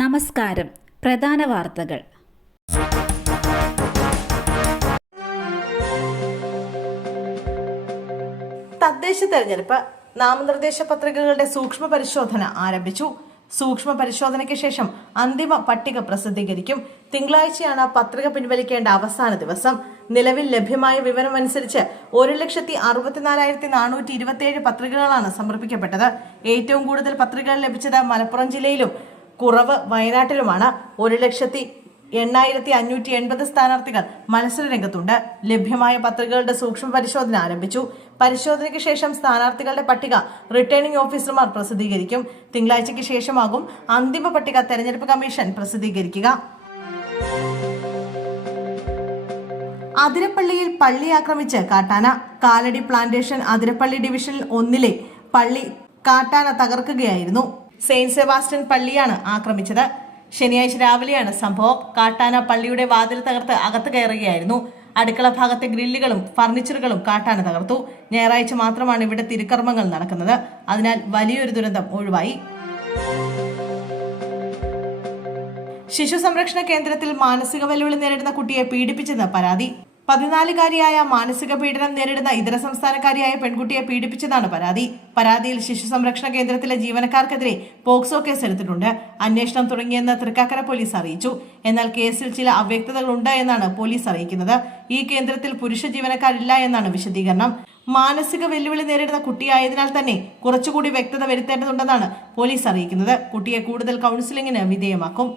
നമസ്കാരം. പ്രധാന വാർത്തകൾ. തദ്ദേശ തെരഞ്ഞെടുപ്പ് നാമനിർദ്ദേശ പത്രികകളുടെ സൂക്ഷ്മ പരിശോധന ആരംഭിച്ചു. സൂക്ഷ്മ പരിശോധനയ്ക്ക് ശേഷം അന്തിമ പട്ടിക പ്രസിദ്ധീകരിക്കും. തിങ്കളാഴ്ചയാണ് പത്രിക പിൻവലിക്കേണ്ട അവസാന ദിവസം. നിലവിൽ ലഭ്യമായ വിവരമനുസരിച്ച് ഒരു ലക്ഷത്തി അറുപത്തിനാലായിരത്തി നാനൂറ്റി ഇരുപത്തിയേഴ് പത്രികകളാണ് സമർപ്പിക്കപ്പെട്ടത്. ഏറ്റവും കൂടുതൽ പത്രികകൾ ലഭിച്ചത് മലപ്പുറം ജില്ലയിലും കുറവ് വയനാട്ടിലുമാണ്. ഒരു ലക്ഷത്തി എണ്ണായിരത്തി അഞ്ഞൂറ്റി എൺപത് സ്ഥാനാർത്ഥികൾ മത്സര രംഗത്തുണ്ട്. ലഭ്യമായ പത്രികകളുടെ സൂക്ഷ്മ പരിശോധന ആരംഭിച്ചു. പരിശോധനയ്ക്ക് ശേഷം സ്ഥാനാർത്ഥികളുടെ പട്ടിക റിട്ടേണിംഗ് ഓഫീസർമാർ പ്രസിദ്ധീകരിക്കും. തിങ്കളാഴ്ചയ്ക്ക് ശേഷമാകും അന്തിമ പട്ടിക തെരഞ്ഞെടുപ്പ് കമ്മീഷൻ പ്രസിദ്ധീകരിക്കുക. അതിരപ്പള്ളിയിൽ പള്ളി ആക്രമിച്ച് കാട്ടാന. കാലടി പ്ലാന്റേഷൻ അതിരപ്പള്ളി ഡിവിഷനിൽ ഒന്നിലെ പള്ളി കാട്ടാന തകർക്കുകയായിരുന്നു. സെയിന്റ് സെബാസ്റ്റ്യൻ പള്ളിയാണ് ആക്രമിച്ചത്. ശനിയാഴ്ച രാവിലെയാണ് സംഭവം. കാട്ടാന പള്ളിയുടെ വാതിൽ തകർത്ത് അകത്ത് കയറുകയായിരുന്നു. അടുക്കള ഭാഗത്തെ ഗ്രില്ലുകളും ഫർണിച്ചറുകളും കാട്ടാന തകർത്തു. ഞായറാഴ്ച മാത്രമാണ് ഇവിടെ തിരുക്കർമ്മങ്ങൾ നടക്കുന്നത്. അതിനാൽ വലിയൊരു ദുരന്തം ഒഴിവായി. ശിശു സംരക്ഷണ കേന്ദ്രത്തിൽ മാനസിക വെല്ലുവിളി നേരിടുന്ന കുട്ടിയെ പീഡിപ്പിച്ചെന്ന് പരാതി. പതിനാലുകാരിയായ മാനസിക പീഡനം നേരിടുന്ന ഇതര സംസ്ഥാനക്കാരിയായ പെൺകുട്ടിയെ പീഡിപ്പിച്ചതാണ് പരാതി. പരാതിയിൽ ശിശു സംരക്ഷണ കേന്ദ്രത്തിലെ ജീവനക്കാർക്കെതിരെ പോക്സോ കേസ് എടുത്തിട്ടുണ്ട് അന്വേഷണം തുടങ്ങിയെന്ന് തൃക്കാക്കര പോലീസ് അറിയിച്ചു. എന്നാൽ കേസിൽ ചില അവ്യക്തതകളുണ്ട് എന്നാണ് പോലീസ് അറിയിക്കുന്നത്. ഈ കേന്ദ്രത്തിൽ പുരുഷ ജീവനക്കാരില്ല എന്നാണ് വിശദീകരണം. മാനസിക വെല്ലുവിളി നേരിടുന്ന കുട്ടിയായതിനാൽ തന്നെ കുറച്ചുകൂടി വ്യക്തത വരുത്തേണ്ടതുണ്ടെന്നാണ് പോലീസ് അറിയിക്കുന്നത്. കുട്ടിയെ കൂടുതൽ കൗൺസിലിംഗിന് വിധേയമാക്കും.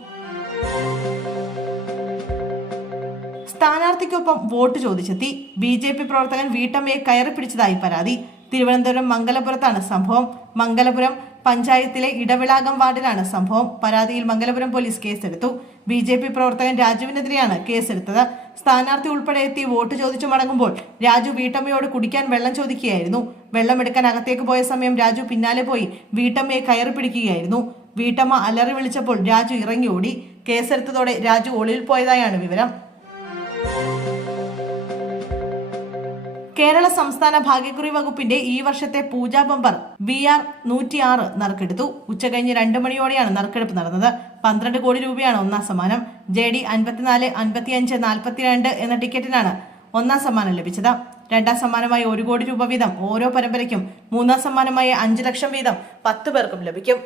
സ്ഥാനാർത്ഥിക്കൊപ്പം വോട്ട് ചോദിച്ചെത്തി. ബി ജെ പി പ്രവർത്തകൻ വീട്ടമ്മയെ കയറി പിടിച്ചതായി പരാതി. തിരുവനന്തപുരം മംഗലപുരത്താണ് സംഭവം. മംഗലപുരം പഞ്ചായത്തിലെ ഇടവിളാകം വാർഡിലാണ് സംഭവം. പരാതിയിൽ മംഗലപുരം പോലീസ് കേസെടുത്തു. ബി ജെ പി പ്രവർത്തകൻ രാജുവിനെതിരെയാണ് കേസെടുത്തത്. സ്ഥാനാർത്ഥി ഉൾപ്പെടെ എത്തി വോട്ട് ചോദിച്ചു മടങ്ങുമ്പോൾ രാജു വീട്ടമ്മയോട് കുടിക്കാൻ വെള്ളം ചോദിക്കുകയായിരുന്നു. വെള്ളമെടുക്കാൻ അകത്തേക്ക് പോയ സമയം രാജു പിന്നാലെ പോയി വീട്ടമ്മയെ കയറി പിടിക്കുകയായിരുന്നു. വീട്ടമ്മ അലറി വിളിച്ചപ്പോൾ രാജു ഇറങ്ങി ഓടി കേസെടുത്തതോടെ രാജു ഒളിയിൽ പോയതായാണ് വിവരം. കേരള സംസ്ഥാന ഭാഗ്യക്കുറി വകുപ്പിന്റെ ഈ വർഷത്തെ പൂജാ ബമ്പർ ബി ആർ നൂറ്റിയാറ് നറുക്കെടുത്തു. ഉച്ചകഴിഞ്ഞ് രണ്ട് മണിയോടെയാണ് നറുക്കെടുപ്പ് നടന്നത്. പന്ത്രണ്ട് കോടി രൂപയാണ് ഒന്നാം സമ്മാനം. ജെ ഡി അൻപത്തിനാല് അൻപത്തിയഞ്ച് നാൽപ്പത്തിരണ്ട് എന്ന ടിക്കറ്റിനാണ് ഒന്നാം സമ്മാനം ലഭിച്ചത്. രണ്ടാം സമ്മാനമായി ഒരു കോടി രൂപ വീതം ഓരോ പരമ്പരയ്ക്കും മൂന്നാം സമ്മാനമായി അഞ്ചു ലക്ഷം വീതം പത്ത് പേർക്കും ലഭിക്കും.